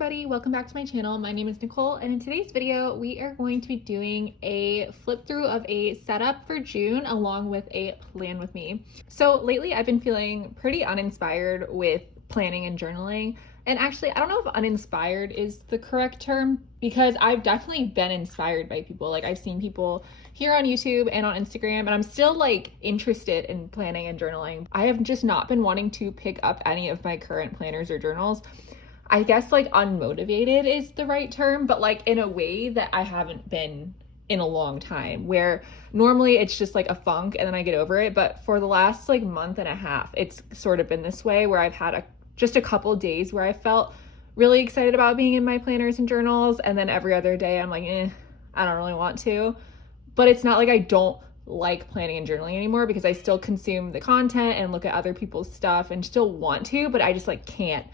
everybody, welcome back to my channel. My name is Nicole, and in today's video we are going to be doing a flip through of a setup for June along with a plan with me. So lately I've been feeling pretty uninspired with planning and journaling, and actually I don't know if uninspired is the correct term because I've definitely been inspired by people. Like I've seen people here on YouTube and on Instagram, and I'm still like interested in planning and journaling. I have just not been wanting to pick up any of my current planners or journals. I guess like unmotivated is the right term, but like in a way that I haven't been in a long time, where normally it's just like a funk and then I get over it. But for the last like month and a half, it's sort of been this way where I've had just a couple days where I felt really excited about being in my planners and journals. And then every other day I'm like, I don't really want to. But it's not like I don't like planning and journaling anymore, because I still consume the content and look at other people's stuff and still want to, but I just like can't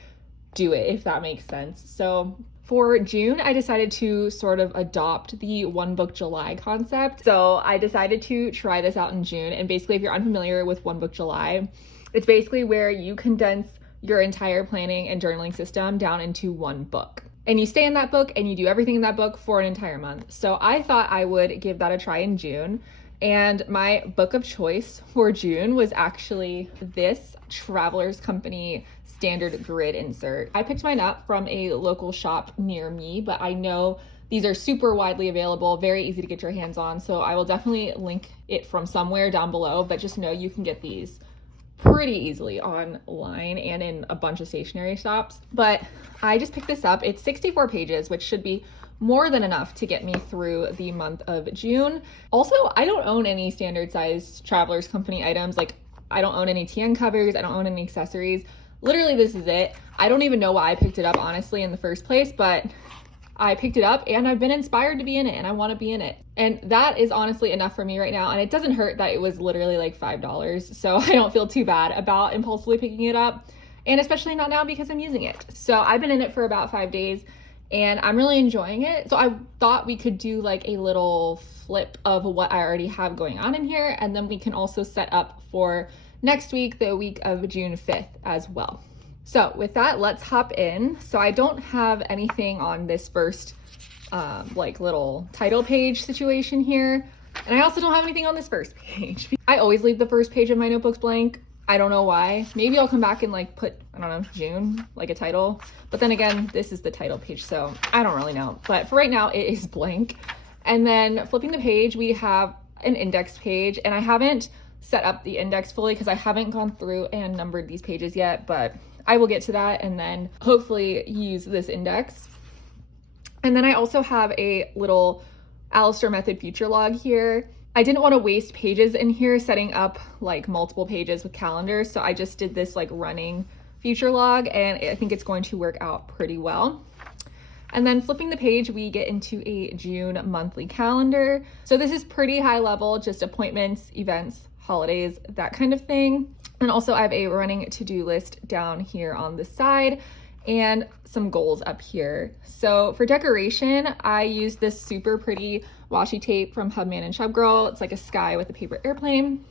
do it, if that makes sense. So for June, I decided to sort of adopt the One Book July concept. So I decided to try this out in June. And basically, if you're unfamiliar with One Book July, it's basically where you condense your entire planning and journaling system down into one book. And you stay in that book and you do everything in that book for an entire month. So I thought I would give that a try in June. And my book of choice for June was actually this Travelers Company standard grid insert. I picked mine up from a local shop near me, but I know these are super widely available, very easy to get your hands on. So I will definitely link it from somewhere down below, but just know you can get these pretty easily online and in a bunch of stationery shops. But I just picked this up. It's 64 pages, which should be more than enough to get me through the month of June. Also, I don't own any standard size Travelers Company items. Like I don't own any TN covers. I don't own any accessories. Literally, this is it. I don't even know why I picked it up, honestly, in the first place, but I picked it up and I've been inspired to be in it and I want to be in it. And that is honestly enough for me right now. And it doesn't hurt that it was literally like $5. So I don't feel too bad about impulsively picking it up. And especially not now because I'm using it. So I've been in it for about 5 days and I'm really enjoying it. So I thought we could do like a little flip of what I already have going on in here. And then we can also set up for next week, the week of June 5th as well. So with that, let's hop in. So I don't have anything on this first like little title page situation here. And I also don't have anything on this first page. I always leave the first page of my notebooks blank. I don't know why. Maybe I'll come back and like put, I don't know, June, like a title. But then again, this is the title page, so I don't really know. But for right now, it is blank. And then flipping the page, we have an index page, and I haven't set up the index fully because I haven't gone through and numbered these pages yet, but I will get to that and then hopefully use this index. And then I also have a little Alistair Method future log here. I didn't want to waste pages in here setting up like multiple pages with calendars, so I just did this like running future log, and I think it's going to work out pretty well. And then flipping the page, we get into a June monthly calendar. So this is pretty high level, just appointments, events, holidays, that kind of thing. And also I have a running to-do list down here on the side and some goals up here. So for decoration, I use this super pretty washi tape from Hubman and Shubgirl. It's like a sky with a paper airplane.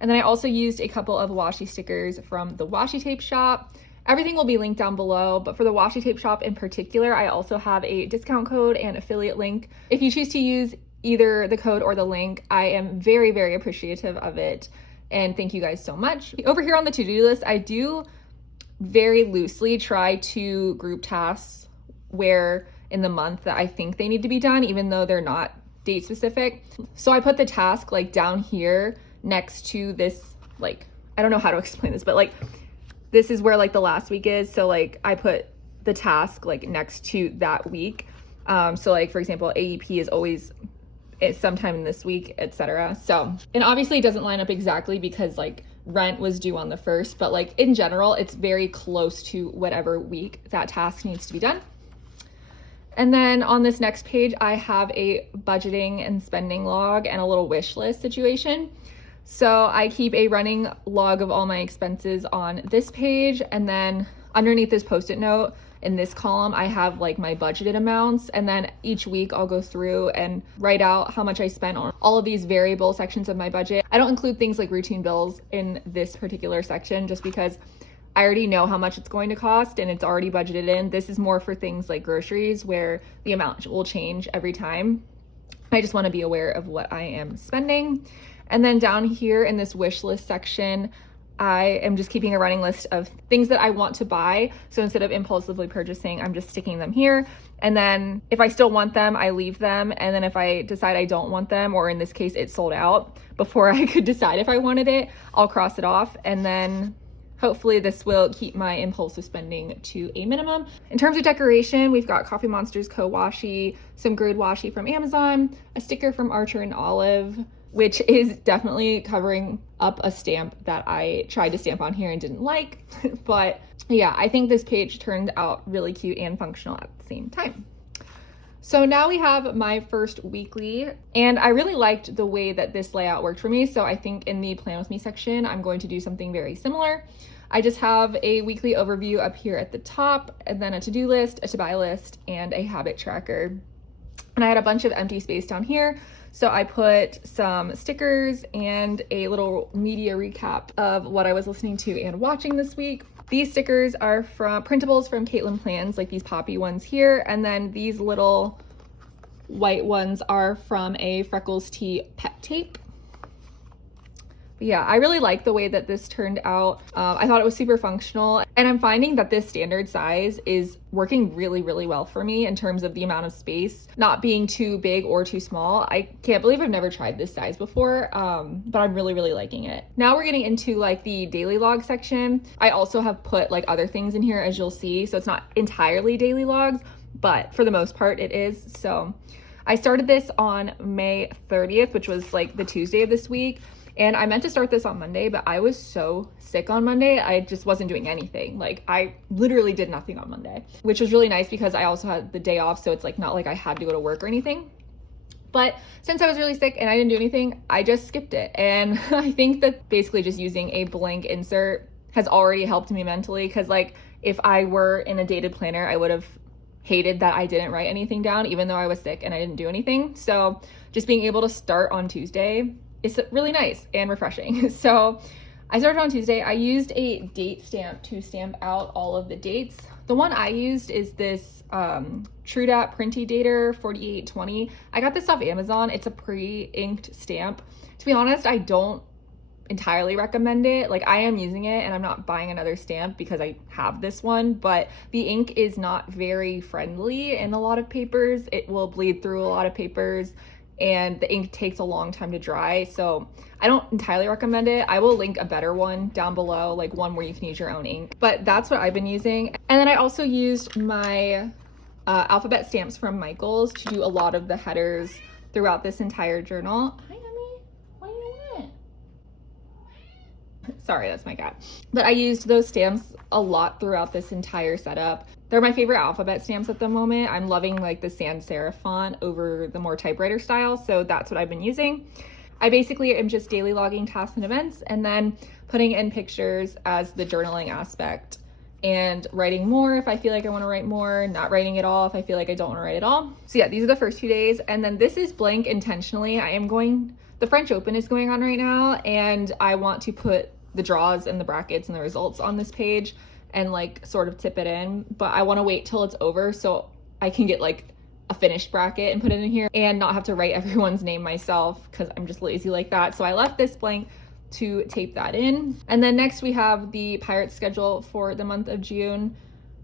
And then I also used a couple of washi stickers from the washi tape shop. Everything will be linked down below, but for the washi tape shop in particular, I also have a discount code and affiliate link. If you choose to use either the code or the link, I am very, very appreciative of it. And thank you guys so much. Over here on the to-do list, I do very loosely try to group tasks where in the month that I think they need to be done, even though they're not date specific. So I put the task like down here next to this, like, I don't know how to explain this, but like, this is where like the last week is. So like I put the task like next to that week. So like, for example, AEP is always it's sometime in this week, etc. So, and obviously it doesn't line up exactly because like rent was due on the 1st, but like in general, it's very close to whatever week that task needs to be done. And then on this next page, I have a budgeting and spending log and a little wish list situation. So I keep a running log of all my expenses on this page, and then underneath this post-it note, in this column, I have like my budgeted amounts, and then each week I'll go through and write out how much I spent on all of these variable sections of my budget. I don't include things like routine bills in this particular section just because I already know how much it's going to cost and it's already budgeted in. This is more for things like groceries where the amount will change every time. I just want to be aware of what I am spending. And then down here in this wish list section, I am just keeping a running list of things that I want to buy. So instead of impulsively purchasing, I'm just sticking them here. And then if I still want them, I leave them. And then if I decide I don't want them, or in this case, it's sold out before I could decide if I wanted it, I'll cross it off. And then hopefully this will keep my impulsive spending to a minimum. In terms of decoration, we've got Coffee Monster's co-washi, some grid washi from Amazon, a sticker from Archer and Olive, which is definitely covering up a stamp that I tried to stamp on here and didn't like. But yeah, I think this page turned out really cute and functional at the same time. So now we have my first weekly, and I really liked the way that this layout worked for me. So I think in the plan with me section, I'm going to do something very similar. I just have a weekly overview up here at the top, and then a to-do list, a to-buy list, and a habit tracker. And I had a bunch of empty space down here. So I put some stickers and a little media recap of what I was listening to and watching this week. These stickers are from printables from Caitlin Plans, like these poppy ones here. And then these little white ones are from a Freckles Tea pet tape. But yeah, I really like the way that this turned out. I thought it was super functional, and I'm finding that this standard size is working really, really well for me in terms of the amount of space, not being too big or too small. I can't believe I've never tried this size before, but I'm really, really liking it. Now we're getting into like the daily log section. I also have put like other things in here, as you'll see, so it's not entirely daily logs, but for the most part it is. So I started this on May 30th, which was like the Tuesday of this week. And I meant to start this on Monday, but I was so sick on Monday, I just wasn't doing anything. Like, I literally did nothing on Monday, which was really nice because I also had the day off, so it's like not like I had to go to work or anything. But since I was really sick and I didn't do anything, I just skipped it. And I think that basically just using a blank insert has already helped me mentally, because like if I were in a dated planner, I would have hated that I didn't write anything down, even though I was sick and I didn't do anything. So just being able to start on Tuesday, it's really nice and refreshing. So I started on Tuesday. I used a date stamp to stamp out all of the dates. The one I used is this True Dat Printy Dater 4820. I got this off Amazon. It's a pre-inked stamp. To be honest, I don't entirely recommend it. Like, I am using it and I'm not buying another stamp because I have this one, but the ink is not very friendly in a lot of papers. It will bleed through a lot of papers, and the ink takes a long time to dry, so I don't entirely recommend it. I will link a better one down below, like one where you can use your own ink, but that's what I've been using. And then I also used my alphabet stamps from Michaels to do a lot of the headers throughout this entire journal. Hi, Emmy. What do you want? Sorry, that's my cat. But I used those stamps a lot throughout this entire setup. They're my favorite alphabet stamps at the moment. I'm loving like the sans serif font over the more typewriter style, so that's what I've been using. I basically am just daily logging tasks and events, and then putting in pictures as the journaling aspect, and writing more if I feel like I want to write more, not writing at all if I feel like I don't want to write at all. So yeah, these are the first few days, and then this is blank intentionally. The French Open is going on right now, and I want to put the draws and the brackets and the results on this page and like sort of tip it in, but I want to wait till it's over so I can get like a finished bracket and put it in here and not have to write everyone's name myself, because I'm just lazy like that. So I left this blank to tape that in. And then next we have the Pirates schedule for the month of June.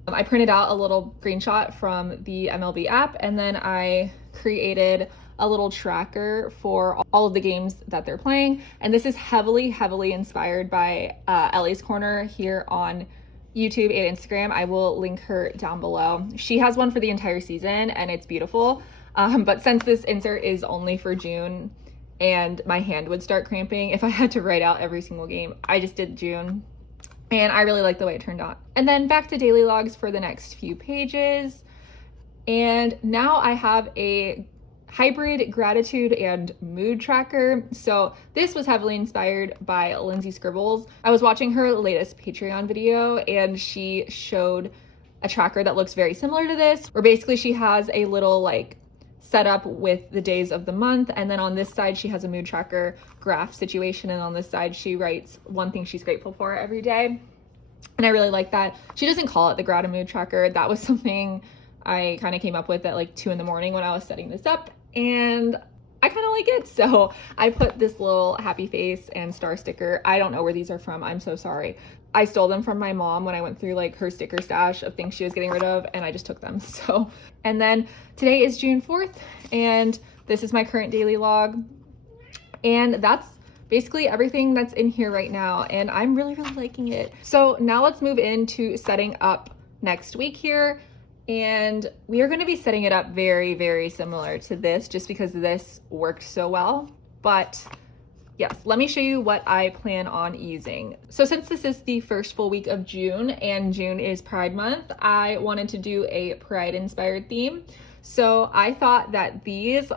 I printed out a little screenshot from the MLB app, and then I created a little tracker for all of the games that they're playing. And this is heavily inspired by Ellie's Corner here on YouTube and Instagram. I will link her down below. She has one for the entire season and it's beautiful. But since this insert is only for June and my hand would start cramping if I had to write out every single game, I just did June and I really like the way it turned out. And then back to daily logs for the next few pages. And now I have a hybrid gratitude and mood tracker. So this was heavily inspired by Lindsay Scribbles. I was watching her latest Patreon video and she showed a tracker that looks very similar to this, where basically she has a little like setup with the days of the month, and then on this side she has a mood tracker graph situation, and on this side she writes one thing she's grateful for every day. And I really like that. She doesn't call it the Grata Mood Tracker. That was something I kind of came up with at like 2 in the morning when I was setting this up, and I kind of like it. So I put this little happy face and star sticker. I don't know where these are from. I'm so sorry. I stole them from my mom when I went through like her sticker stash of things she was getting rid of, and I just took them. So, and then today is June 4th, and this is my current daily log. And that's basically everything that's in here right now, and I'm really liking it. So now let's move into setting up next week here, and we are going to be setting it up very similar to this just because this worked so well. But yes, let me show you what I plan on using. So since this is the first full week of June and June is Pride Month, I wanted to do a Pride inspired theme. So I thought that these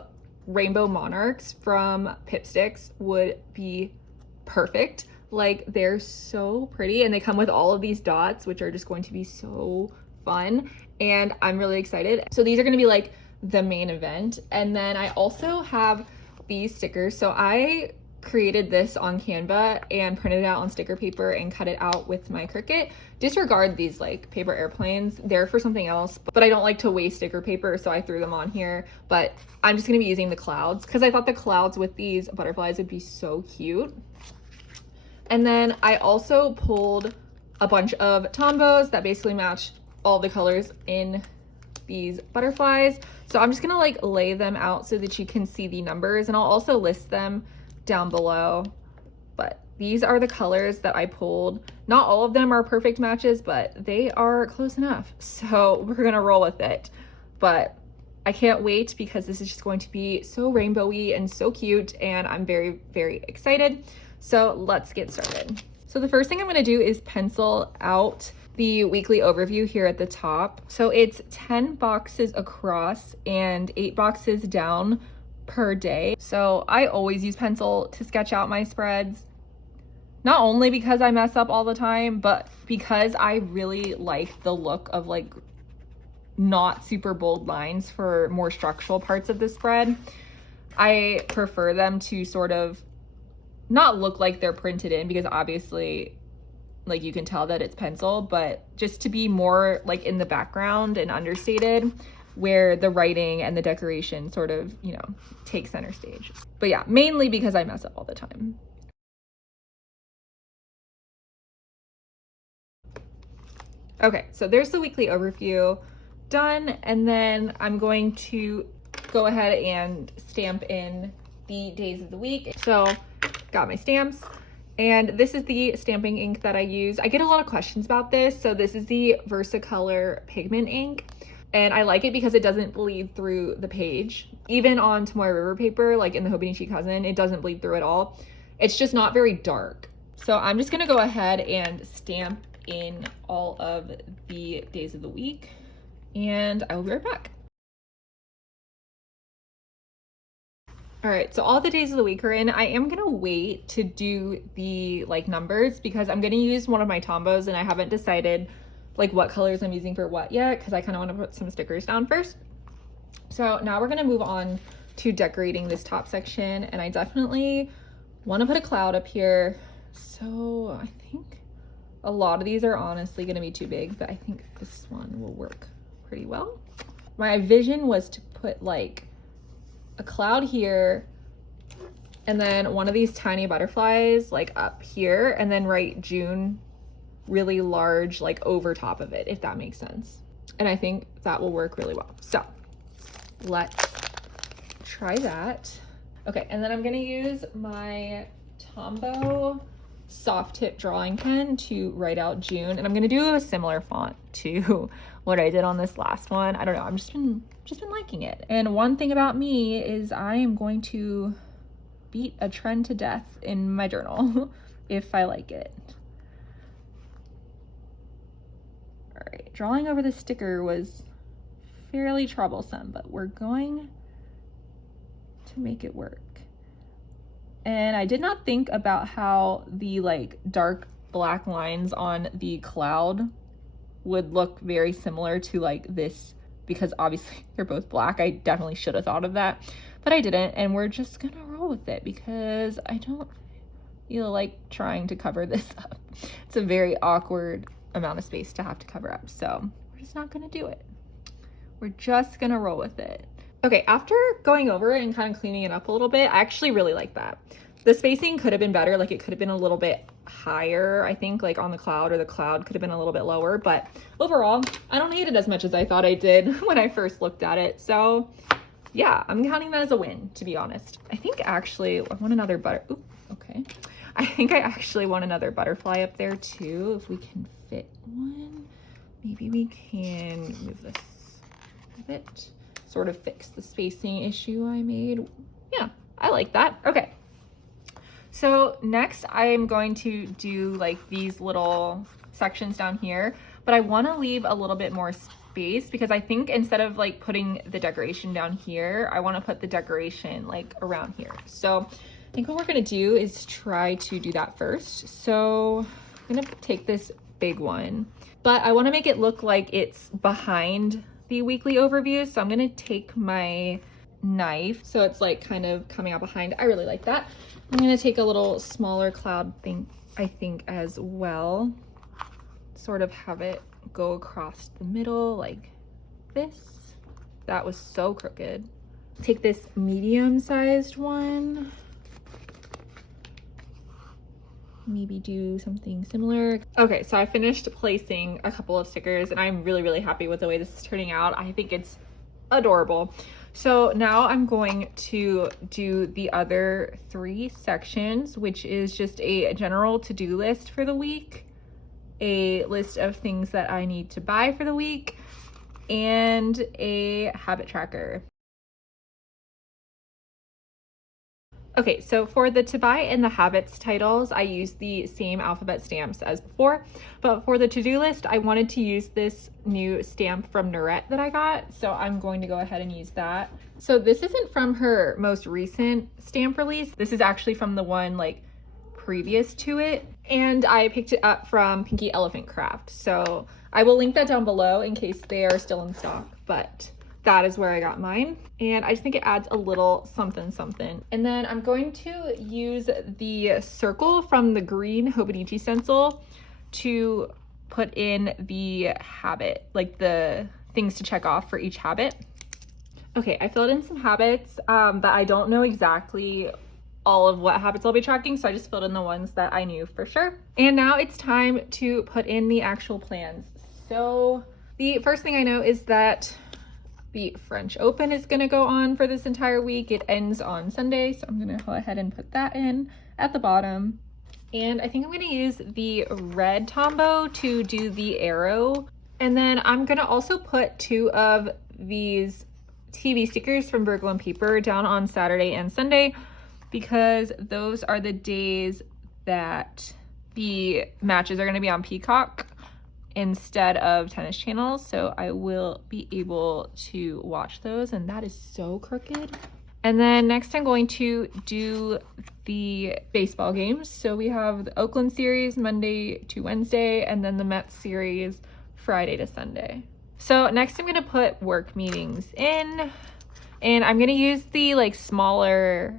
rainbow monarchs from Pipsticks would be perfect. Like, they're so pretty, and they come with all of these dots, which are just going to be so fun, and I'm really excited. So these are going to be like the main event. And then I also have these stickers. So I created this on Canva and printed it out on sticker paper and cut it out with my Cricut. Disregard these like paper airplanes, they're for something else, but I don't like to waste sticker paper, so I threw them on here. But I'm just gonna be using the clouds because I thought the clouds with these butterflies would be so cute. And then I also pulled a bunch of tombos that basically match all the colors in these butterflies. So I'm just gonna like lay them out so that you can see the numbers, and I'll also list them down below. But these are the colors that I pulled. Not all of them are perfect matches, but they are close enough. So we're gonna roll with it. But I can't wait because this is just going to be so rainbowy and so cute, and I'm very excited. So let's get started. So the first thing I'm gonna do is pencil out the weekly overview here at the top. So it's 10 boxes across and 8 boxes down per day. So I always use pencil to sketch out my spreads, not only because I mess up all the time, but because I really like the look of like not super bold lines for more structural parts of the spread. I prefer them to sort of not look like they're printed in, because obviously like you can tell that it's pencil, but just to be more like in the background and understated, where the writing and the decoration sort of, you know, take center stage. But yeah, mainly because I mess up all the time. Okay, so there's the weekly overview done, and then I'm going to go ahead and stamp in the days of the week. So got my stamps. And this is the stamping ink that I use. I get a lot of questions about this. So this is the Versacolor pigment ink. And I like it because it doesn't bleed through the page. Even on Tomoe River paper, like in the Hobonichi Cousin, it doesn't bleed through at all. It's just not very dark. So I'm just gonna go ahead and stamp in all of the days of the week, and I will be right back. All right, so all the days of the week are in. I am gonna wait to do the like numbers because I'm gonna use one of my tombos, and I haven't decided like what colors I'm using for what yet, because I kind of want to put some stickers down first. So now we're gonna move on to decorating this top section, and I definitely want to put a cloud up here. So I think a lot of these are honestly gonna be too big, but I think this one will work pretty well. My vision was to put like a cloud here, and then one of these tiny butterflies like up here, and then write June really large like over top of it, if that makes sense. And I think that will work really well. So let's try that. Okay, and then I'm gonna use my Tombow soft tip drawing pen to write out June, and I'm gonna do a similar font to what I did on this last one. I don't know, I'm just been liking it. And one thing about me is I am going to beat a trend to death in my journal if I like it. All right, drawing over the sticker was fairly troublesome, but we're going to make it work. And I did not think about how the like dark black lines on the cloud would look very similar to like this, because obviously they're both black. I definitely should have thought of that, but I didn't, and we're just gonna roll with it because I don't feel like trying to cover this up. It's a very awkward amount of space to have to cover up. So we're just not gonna do it. We're just gonna roll with it. Okay, after going over it and kind of cleaning it up a little bit, I actually really like that. The spacing could have been better. Like it could have been a little bit higher, I think, like on the cloud, or the cloud could have been a little bit lower, but overall, I don't hate it as much as I thought I did when I first looked at it. So yeah, I'm counting that as a win, to be honest. I think actually I want another okay. I think I actually want another butterfly up there too, if we can fit one. Maybe we can move this a bit, sort of fix the spacing issue I made. Yeah, I like that. Okay. So next I'm going to do like these little sections down here, but I want to leave a little bit more space because I think instead of like putting the decoration down here, I want to put the decoration like around here. So I think what we're going to do is try to do that first. So I'm going to take this big one, but I want to make it look like it's behind the weekly overview. So I'm going to take my knife so it's like kind of coming out behind. I really like that. I'm going to take a little smaller cloud thing, I think, as well. Sort of have it go across the middle like this. That was so crooked. Take this medium-sized one. Maybe do something similar. Okay, so I finished placing a couple of stickers and I'm really, really happy with the way this is turning out. I think it's adorable. So now I'm going to do the other 3 sections, which is just a general to-do list for the week, a list of things that I need to buy for the week, and a habit tracker. Okay, so for the to buy and the habits titles, I use the same alphabet stamps as before, but for the to-do list, I wanted to use this new stamp from nic that I got, so I'm going to go ahead and use that. So this isn't from her most recent stamp release. This is actually from the one like previous to it, and I picked it up from Pinky Elephant Craft. So I will link that down below in case they are still in stock, but that is where I got mine. And I just think it adds a little something something. And then I'm going to use the circle from the green Hobonichi stencil to put in the habit, like the things to check off for each habit. Okay, I filled in some habits, but I don't know exactly all of what habits I'll be tracking, so I just filled in the ones that I knew for sure. And now it's time to put in the actual plans. So the first thing I know is that the French Open is going to go on for this entire week. It ends on Sunday, so I'm going to go ahead and put that in at the bottom. And I think I'm going to use the red Tombow to do the arrow. And then I'm going to also put 2 of these TV stickers from Virgo and Paper down on Saturday and Sunday, because those are the days that the matches are going to be on Peacock instead of Tennis Channel, so I will be able to watch those, and that is so crooked. And then next I'm going to do the baseball games. So we have the Oakland series Monday to Wednesday, and then the Mets series Friday to Sunday. So next I'm going to put work meetings in, and I'm going to use the like smaller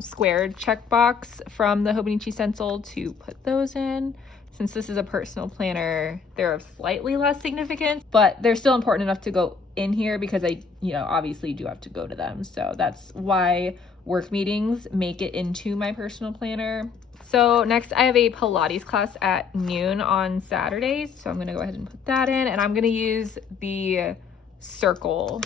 squared checkbox from the Hobonichi stencil to put those in. Since this is a personal planner, they're of slightly less significance, but they're still important enough to go in here because I, obviously do have to go to them. So that's why work meetings make it into my personal planner. So next I have a Pilates class at noon on Saturdays. So I'm gonna go ahead and put that in, and I'm gonna use the circle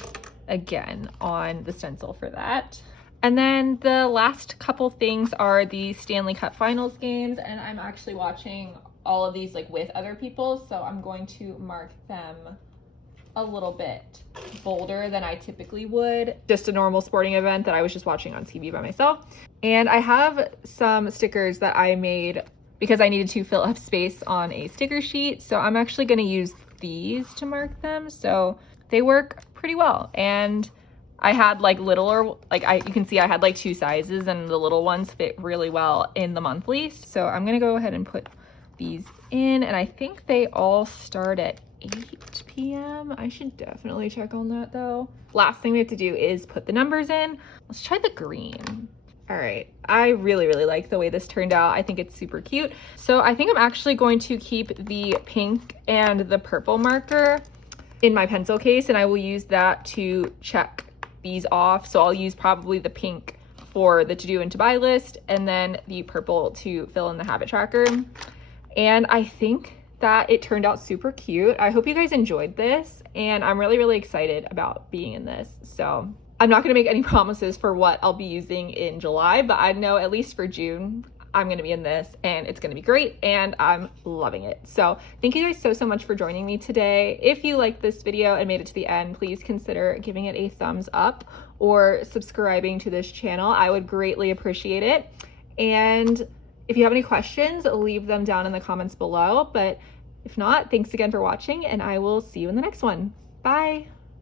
again on the stencil for that. And then the last couple things are the Stanley Cup Finals games, and I'm actually watching all of these like with other people, so I'm going to mark them a little bit bolder than I typically would. Just a normal sporting event that I was just watching on TV by myself. And I have some stickers that I made because I needed to fill up space on a sticker sheet, so I'm actually going to use these to mark them. So they work pretty well, and I had like littler, you can see I had like 2 sizes, and the little ones fit really well in the monthly. So I'm gonna go ahead and put these in, and I think they all start at 8 p.m. I should definitely check on that though. Last thing we have to do is put the numbers in. Let's try the green. All right, I really like the way this turned out. I think it's super cute. So I think I'm actually going to keep the pink and the purple marker in my pencil case, and I will use that to check these off. So I'll use probably the pink for the to-do and to-buy list, and then the purple to fill in the habit tracker. And I think that it turned out super cute. I hope you guys enjoyed this, and I'm really excited about being in this. So I'm not gonna make any promises for what I'll be using in July, but I know at least for June, I'm gonna be in this and it's gonna be great and I'm loving it. So thank you guys so much for joining me today. If you liked this video and made it to the end, please consider giving it a thumbs up or subscribing to this channel. I would greatly appreciate it. And if you have any questions, leave them down in the comments below. But if not, thanks again for watching and I will see you in the next one. Bye.